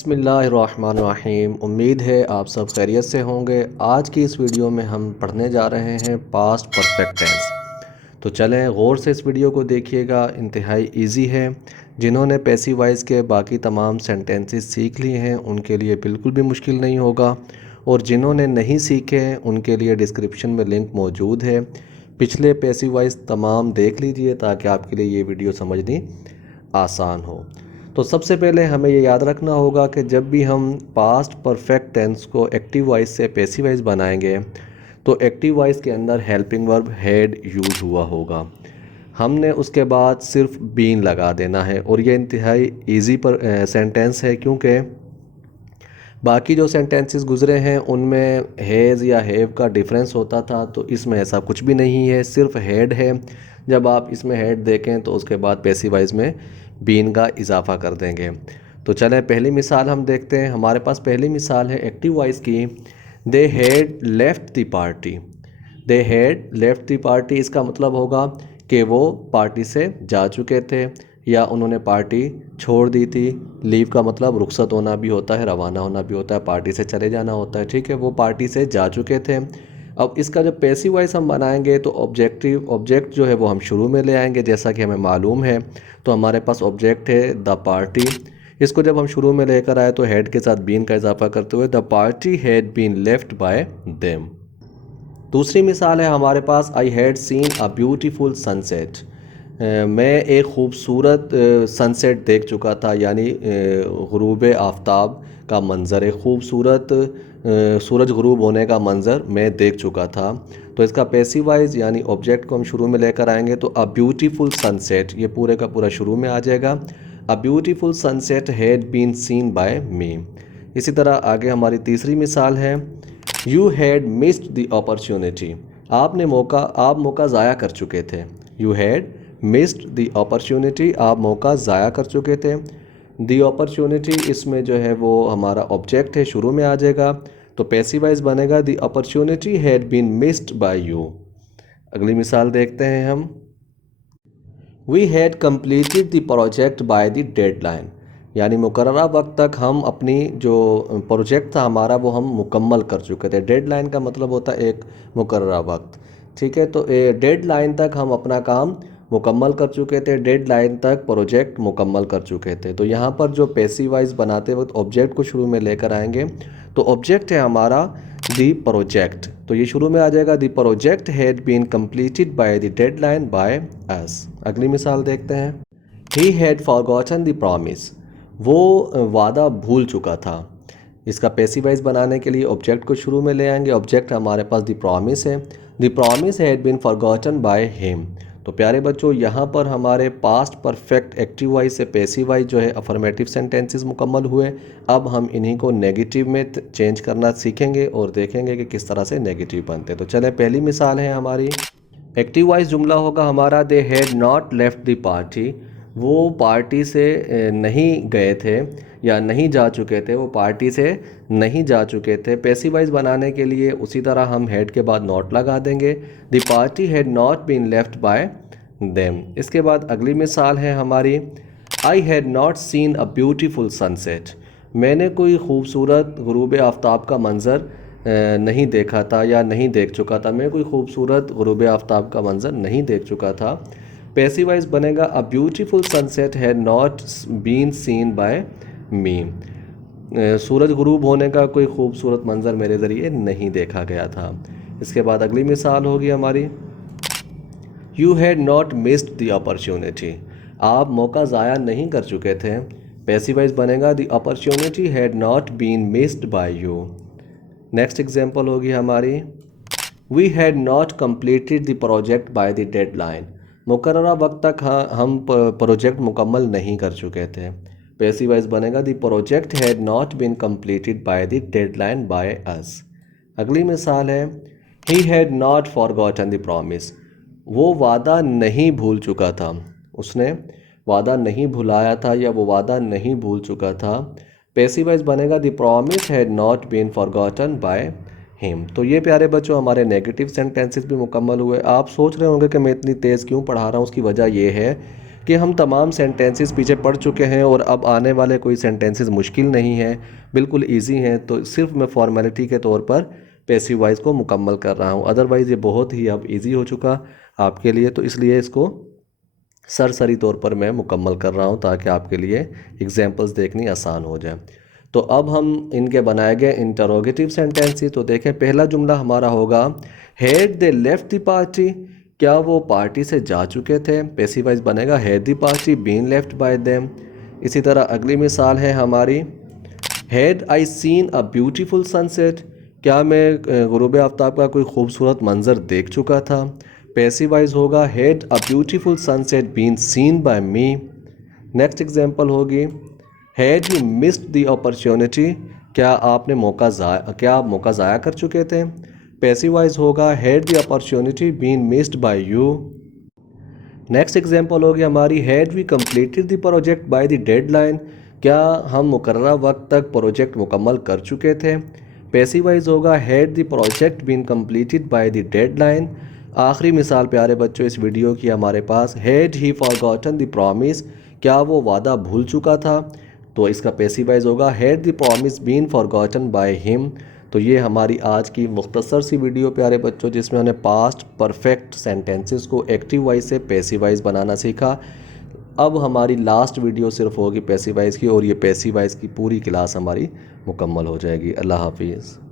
बिस्मिल्लाहिर्रहमानिर्रहीम। उम्मीद है आप सब खैरियत से होंगे। आज की इस वीडियो में हम पढ़ने जा रहे हैं पास्ट परफेक्ट टेंस। तो चलें गौर से इस वीडियो को देखिएगा, इंतहाई इजी है। जिन्होंने पैसिव वॉइस के बाकी तमाम सेंटेंसेस सीख लिए हैं उनके लिए बिल्कुल भी मुश्किल नहीं होगा, और जिन्होंने नहीं सीखे हैं उनके लिए डिस्क्रिप्शन में लिंक मौजूद है। पिछले पैसिव वॉइस तमाम देख लीजिए ताकि आपके लिए ये वीडियो समझनी आसान हो। तो सबसे पहले हमें ये याद रखना होगा कि जब भी हम पास्ट परफेक्ट टेंस को एक्टिव वॉइस से पैसिव वॉइस बनाएंगे तो एक्टिव वॉइस के अंदर हेल्पिंग वर्ब हैड यूज़ हुआ होगा। हमने उसके बाद सिर्फ बीन लगा देना है, और ये इंतहाई इजी पर सेंटेंस है, क्योंकि बाकी जो सेंटेंसेस गुजरे हैं उनमें हैज़ या हैव का डिफरेंस होता था, तो इसमें ऐसा कुछ भी नहीं है, सिर्फ हैड है। जब आप इसमें हैड देखें तो उसके बाद पैसिव वॉइस में बीन का इजाफा कर देंगे। तो चलें पहली मिसाल हम देखते हैं। हमारे पास पहली मिसाल है एक्टिव वॉइस की। They had left the party. They had left the party, इसका मतलब होगा कि वो पार्टी से जा चुके थे या उन्होंने पार्टी छोड़ दी थी। लीव का मतलब रुखसत होना भी होता है, रवाना होना भी होता है, पार्टी से चले जाना होता है। ठीक है, वो पार्टी से जा चुके थे। अब इसका जब पैसिव वॉइस हम बनाएंगे तो ऑब्जेक्ट जो है वो हम शुरू में ले आएंगे, जैसा कि हमें मालूम है। तो हमारे पास ऑब्जेक्ट है द पार्टी। इसको जब हम शुरू में लेकर आए तो हेड के साथ बीन का इजाफा करते हुए the party had been left by them. दूसरी मिसाल है हमारे पास, I had seen a beautiful sunset. मैं एक ख़ूबसूरत सनसेट देख चुका था, यानी ग़ुरूब आफ्ताब का मंज़र, एक ख़ूबसूरत सूरज ग़रूब होने का मंज़र मैं देख चुका था। तो इसका पैसिव वॉइस यानी ऑब्जेक्ट को हम शुरू में लेकर आएंगे तो अ ब्यूटीफुल सनसेट, ये पूरे का पूरा शुरू में आ जाएगा। A beautiful sunset had been seen by me. इसी तरह आगे हमारी तीसरी मिसाल है, you had missed the opportunity. आप मौका ज़ाया कर चुके थे। You had missed the opportunity, आप मौका ज़ाया कर चुके थे। द अपॉर्चुनिटी इसमें जो है वो हमारा ऑब्जेक्ट है, शुरू में आ जाएगा। तो पैसिव वॉइस बनेगा the opportunity had been missed by you. अगली मिसाल देखते हैं हम। We had completed the project by the deadline, यानी मुकर्ररा वक्त तक हम अपनी जो प्रोजेक्ट था हमारा वो हम मुकम्मल कर चुके थे। डेडलाइन का मतलब होता है एक मुकर्ररा वक्त। ठीक है, तो डेडलाइन तक हम अपना काम मुकम्मल कर चुके थे, डेडलाइन तक प्रोजेक्ट मुकम्मल कर चुके थे। तो यहाँ पर जो पैसिव वॉइस बनाते वक्त ऑब्जेक्ट को शुरू में लेकर आएंगे तो ऑब्जेक्ट है हमारा दी प्रोजेक्ट, तो ये शुरू में आ जाएगा the project had been completed by the deadline by us. अगली मिसाल देखते हैं। He had forgotten the promise, वो वादा भूल चुका था। इसका पैसिव वॉइस बनाने के लिए ऑब्जेक्ट को शुरू में ले आएंगे। ऑब्जेक्ट हमारे पास द प्रॉमिस है। The promise had been forgotten by him. तो प्यारे बच्चों, यहाँ पर हमारे पास्ट परफेक्ट एक्टिव वॉइस से पैसिव वॉइस जो है अफर्मेटिव सेंटेंसेस मुकम्मल हुए। अब हम इन्हीं को नेगेटिव में चेंज करना सीखेंगे और देखेंगे कि किस तरह से नेगेटिव बनते हैं। तो चलें पहली मिसाल है हमारी, एक्टिव वॉइस जुमला होगा हमारा, they had not left the party. वो पार्टी से नहीं गए थे या नहीं जा चुके थे, वो पार्टी से नहीं जा चुके थे। पैसिव वॉइस बनाने के लिए उसी तरह हम हैड के बाद नॉट लगा देंगे। The party had not been left by them. इसके बाद अगली मिसाल है हमारी, I had not seen a beautiful sunset. मैंने कोई ख़ूबसूरत ग़ुरूब आफ्ताब का मंज़र नहीं देखा था या नहीं देख चुका था। मैं कोई ख़ूबसूरत ग़ुरूब आफ्ताब का मंज़र नहीं देख चुका था। पैसिव वॉइस बनेगा a beautiful sunset had not been seen by me. सूरज ग़रूब होने का कोई ख़ूबसूरत मंज़र मेरे ज़रिए नहीं देखा गया था। इसके बाद अगली मिसाल होगी हमारी, you had not missed the opportunity. आप मौका ज़ाया नहीं कर चुके थे। पैसिव वॉइस बनेगा the opportunity had not been missed by you. Next example होगी हमारी, we had not completed the project by the deadline. मुकर्ररा वक्त तक हम प्रोजेक्ट मुकम्मल नहीं कर चुके थे। पैसिव वॉइस बनेगा the project had not been completed by the deadline by us. अगली मिसाल है, he had not forgotten the promise. वो वादा नहीं भूल चुका था। उसने वादा नहीं भुलाया था या वो वादा नहीं भूल चुका था। पैसिव वॉइस बनेगा the promise had not been forgotten by him. तो ये प्यारे बच्चों हमारे नेगेटिव सेंटेंसेस भी मुकम्मल हुए। आप सोच रहे होंगे कि मैं इतनी तेज़ क्यों पढ़ा रहा हूँ। उसकी वजह यह है कि हम तमाम सेंटेंसेस पीछे पढ़ चुके हैं और अब आने वाले कोई सेंटेंसेस मुश्किल नहीं हैं, बिल्कुल इजी हैं। तो सिर्फ मैं फॉर्मेलिटी के तौर पर पैसिव वॉइस को मुकम्मल कर रहा हूँ, अदरवाइज़ ये बहुत ही अब इजी हो चुका आपके लिए, तो इसलिए इसको सरसरी तौर पर मैं मुकम्मल कर रहा हूँ ताकि आपके लिए एग्जांपल्स देखनी आसान हो जाए। तो अब हम इनके बनाए गए इंटरोगेटिव सेंटेंसेस, तो देखें पहला जुमला हमारा होगा had they left the party, क्या वो पार्टी से जा चुके थे। पैसिव वॉइस बनेगा had the party been left by them. इसी तरह अगली मिसाल है हमारी had I seen a beautiful sunset, क्या मैं गुरूब आफ्ताब का कोई खूबसूरत मंजर देख चुका था। पैसिव वॉइस होगा had a beautiful sunset been seen by me. Next example होगी had you missed the opportunity, क्या आप मौका ज़ाया कर चुके थे। पैसिव वॉइस होगा had the opportunity been missed by you. Next example होगी हमारी had we completed the project by the deadline, क्या हम मुकर्ररा वक्त तक प्रोजेक्ट मुकम्मल कर चुके थे। पैसिव वॉइस होगा had the project been completed by the deadline. आखिरी मिसाल प्यारे बच्चों इस वीडियो की हमारे पास had he forgotten the promise, क्या वो वादा भूल चुका था। तो इसका पैसिव वॉइस होगा had the promise been forgotten by him. तो ये हमारी आज की मुख्तसर सी वीडियो प्यारे बच्चों, जिसमें हमने पास्ट परफेक्ट सेंटेंसेस को एक्टिव वॉइस से पैसिव वॉइस बनाना सीखा। अब हमारी लास्ट वीडियो सिर्फ होगी पैसिव वॉइस की, और ये पैसिव वॉइस की पूरी क्लास हमारी मुकम्मल हो जाएगी। अल्लाह हाफिज़।